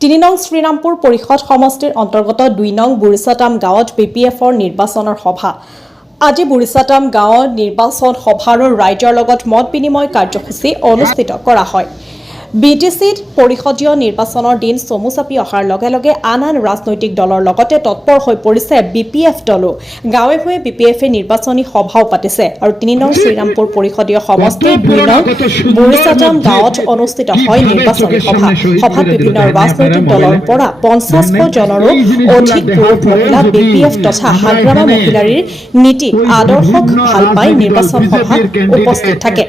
তিনি নং শ্ৰীৰামপুৰ পৰিষদ সমষ্টিৰ অন্তৰ্গত ২ নং বুৰিচাটাম গাঁৱত BPFৰ নিৰ্বাচনৰ সভা। আজি বুৰিচাটাম গাঁৱত নিৰ্বাচন সভা আৰু ৰাইজৰ লগত মত বিনিময় কাৰ্যসূচী অনুষ্ঠিত কৰা হয়। BTCত পৰিষদীয় নিৰ্বাচনৰ দিন চমু চাপি অহাৰ লগে লগে আন ৰাজনৈতিক দলৰ লগতে তৎপৰ হৈ পৰিছে BPF দলো। গাঁৱে ভূঞে BPFে নিৰ্বাচনী সভাও পাতিছে আৰু ৩ নং শ্ৰীৰামপুৰ পৰিষদীয় সমষ্টিৰ ২ নং বুৰিচাটাম গাঁৱত অনুষ্ঠিত হয় নিৰ্বাচনী সভা। সভাত বিভিন্ন ৰাজনৈতিক দলৰ পৰা ৫০ জনৰো অধিক পুৰুষ মহিলা BPF তথা হাগ্ৰামা মহিলাৰীৰ নীতি আদৰ্শক ভাল পাই নিৰ্বাচন সভাত উপস্থিত থাকে।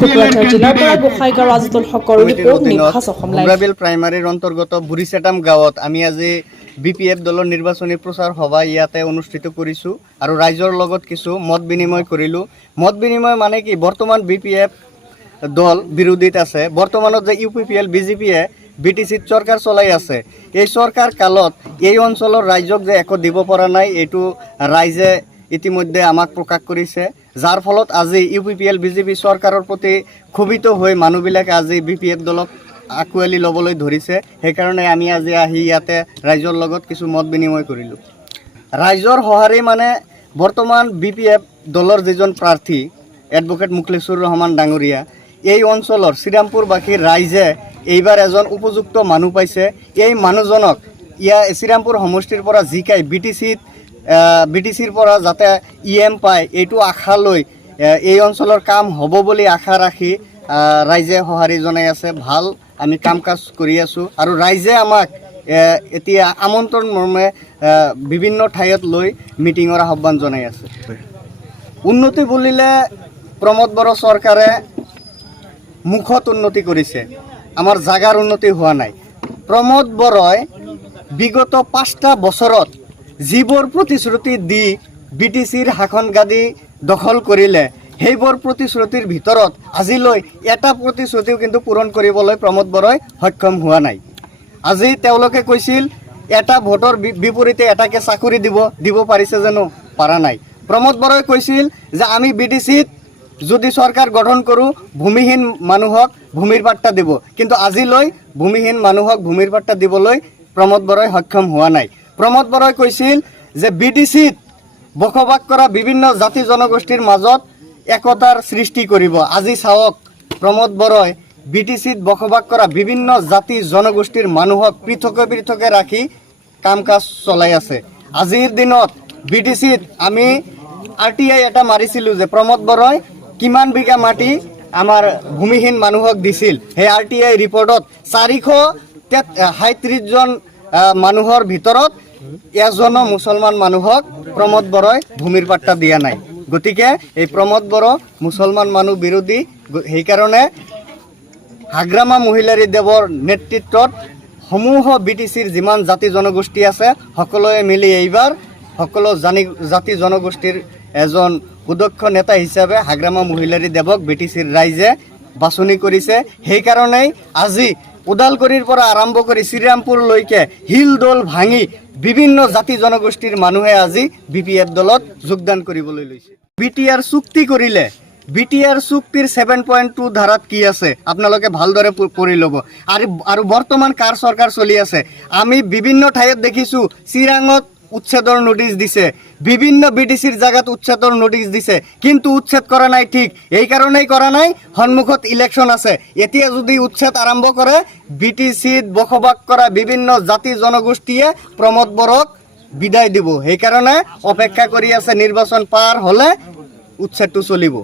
কোকৰাঝাৰ জিলাৰ পৰা গোসাইগাঁও ৰাজদুল হকৰ ৰিপৰ্ট নিউজ অসম লাইভ। প্ৰাইমাৰীৰ অন্তৰ্গত বুৰিচাটাম গাঁৱত আমি আজি BPF দলৰ নিৰ্বাচনী প্ৰচাৰ সভা ইয়াতে অনুষ্ঠিত কৰিছোঁ আৰু ৰাইজৰ লগত কিছু মত বিনিময় কৰিলোঁ। মত বিনিময় মানে কি, বৰ্তমান BPF দল বিৰোধীত আছে। বৰ্তমানত যে UPPL BJPয়ে BTCত চৰকাৰ চলাই আছে, এই চৰকাৰ কালত এই অঞ্চলৰ ৰাইজক যে একো দিব পৰা নাই, এইটো ৰাইজে ইতিমধ্যে আমাক প্ৰকাশ কৰিছে। যাৰ ফলত আজি UPPL BJP চৰকাৰৰ প্ৰতি ক্ষোভিত হৈ মানুহবিলাকে আজি BPF দলক আঁকোৱালি ল'বলৈ ধৰিছে। সেইকাৰণে আমি আজি আহি ইয়াতে ৰাইজৰ লগত কিছু মত বিনিময় কৰিলোঁ। ৰাইজৰ সঁহাৰি মানে বৰ্তমান BPF দলৰ যিজন প্ৰাৰ্থী এডভোকেট মুকলেশ্বৰ ৰহমান ডাঙৰীয়া, এই অঞ্চলৰ শ্ৰীৰামপুৰবাসীৰ ৰাইজে এইবাৰ এজন উপযুক্ত মানুহ পাইছে। এই মানুহজনক শ্ৰীৰামপুৰ সমষ্টিৰ পৰা জিকাই BTCৰ পৰা যাতে EM পায়, এইটো আশা লৈ এই অঞ্চলৰ কাম হ'ব বুলি আশা ৰাখি ৰাইজে সঁহাৰি জনাই আছে। ভাল আমি কাম কাজ কৰি আছোঁ আৰু ৰাইজে আমাক এতিয়া আমন্ত্ৰণ মৰ্মে বিভিন্ন ঠাইত লৈ মিটিঙৰ আহ্বান জনাই আছে। উন্নতি বুলিলে প্ৰমোদ বড়ো চৰকাৰে মুখত উন্নতি কৰিছে, আমাৰ জাগাৰ উন্নতি হোৱা নাই। প্ৰমোদ বড়োই বিগত 5টা বছৰত যিবোৰ প্ৰতিশ্ৰুতি দি BTCৰ শাসন গাদী দখল কৰিলে, সেইবোৰ প্ৰতিশ্ৰুতিৰ ভিতৰত আজিলৈ এটা প্ৰতিশ্ৰুতিও কিন্তু পূৰণ কৰিবলৈ প্ৰমোদ বড়োই সক্ষম হোৱা নাই। আজি তেওঁলোকে কৈছিল এটা ভোটৰ বিপৰীতে এটাকে চাকৰি দিব পাৰিছে জানো? পাৰা নাই। প্ৰমোদ বড়োই কৈছিল যে আমি BTCত যদি চৰকাৰ গঠন কৰোঁ, ভূমিহীন মানুহক ভূমিৰ পাট্টা দিব, কিন্তু আজিলৈ ভূমিহীন মানুহক ভূমিৰ পাট্টা দিবলৈ প্ৰমোদ বড়োই সক্ষম হোৱা নাই। প্ৰমোদ বড়োই কৈছিল যে BTCত বসবাস কৰা বিভিন্ন জাতি জনগোষ্ঠীৰ মাজত একতাৰ সৃষ্টি কৰিব। আজি চাওক, প্ৰমোদ বড়োই BTCত বসবাস কৰা বিভিন্ন জাতি জনগোষ্ঠীৰ মানুহক পৃথকে পৃথকে ৰাখি কাম কাজ চলাই আছে। আজিৰ দিনত BTCত আমি RTI এটা মাৰিছিলোঁ যে প্ৰমোদ বড়োই কিমান বিঘা মাটি আমাৰ ভূমিহীন মানুহক দিছিল। সেই RTI ৰিপৰ্টত 437 জন মানুহৰ ভিতৰত এজনো মুছলমান মানুহক প্ৰমোদ বড়োই ভূমিৰ পাট্টা দিয়া নাই। গতিকে এই প্ৰমোদ বড়ো মুছলমান মানুহ বিৰোধী। সেইকাৰণে হাগ্ৰামা মহিলাৰী দেৱৰ নেতৃত্বত সমূহ BTCৰ যিমান জাতি জনগোষ্ঠী আছে, সকলোৱে মিলি এইবাৰ সকলো জাতি জনগোষ্ঠীৰ এজন সুদক্ষ নেতা হিচাপে হাগ্ৰামা মহিলাৰী দেৱক BTCৰ ৰাইজে বাছনি কৰিছে। সেইকাৰণেই আজি ওদালগুৰিৰ পৰা আৰম্ভ কৰি শ্ৰীৰামপুৰলৈকে হিল দল ভাঙি বিভিন্ন জাতি জনগোষ্ঠীৰ মানুহে আজি BPF দলত যোগদান কৰিবলৈ লৈছে। BTR চুক্তি কৰিলে, BTR চুক্তিৰ 7.2 ধাৰাত কি আছে আপোনালোকে ভালদৰে পঢ়ি ল'ব। আৰু বৰ্তমান কাৰ চৰকাৰ চলি আছে, আমি বিভিন্ন ঠাইত দেখিছোঁ চিৰাঙত উচ্ছেদৰ নোটিছ দিছে, বিভিন্ন BTCৰ জাগাত উচ্ছেদৰ নোটিছ দিছে, কিন্তু উচ্ছেদ কৰা নাই। ঠিক এই কাৰণেই কৰা নাই, সন্মুখত ইলেকশ্যন আছে। এতিয়া যদি উচ্ছেদ আৰম্ভ কৰে, BTCত বসবাস কৰা বিভিন্ন জাতি জনগোষ্ঠীয়ে প্ৰমোদ বড়োক বিদায় দিব। সেইকাৰণে অপেক্ষা কৰি আছে, নিৰ্বাচন পাৰ হ'লে উচ্ছেদটো চলিব।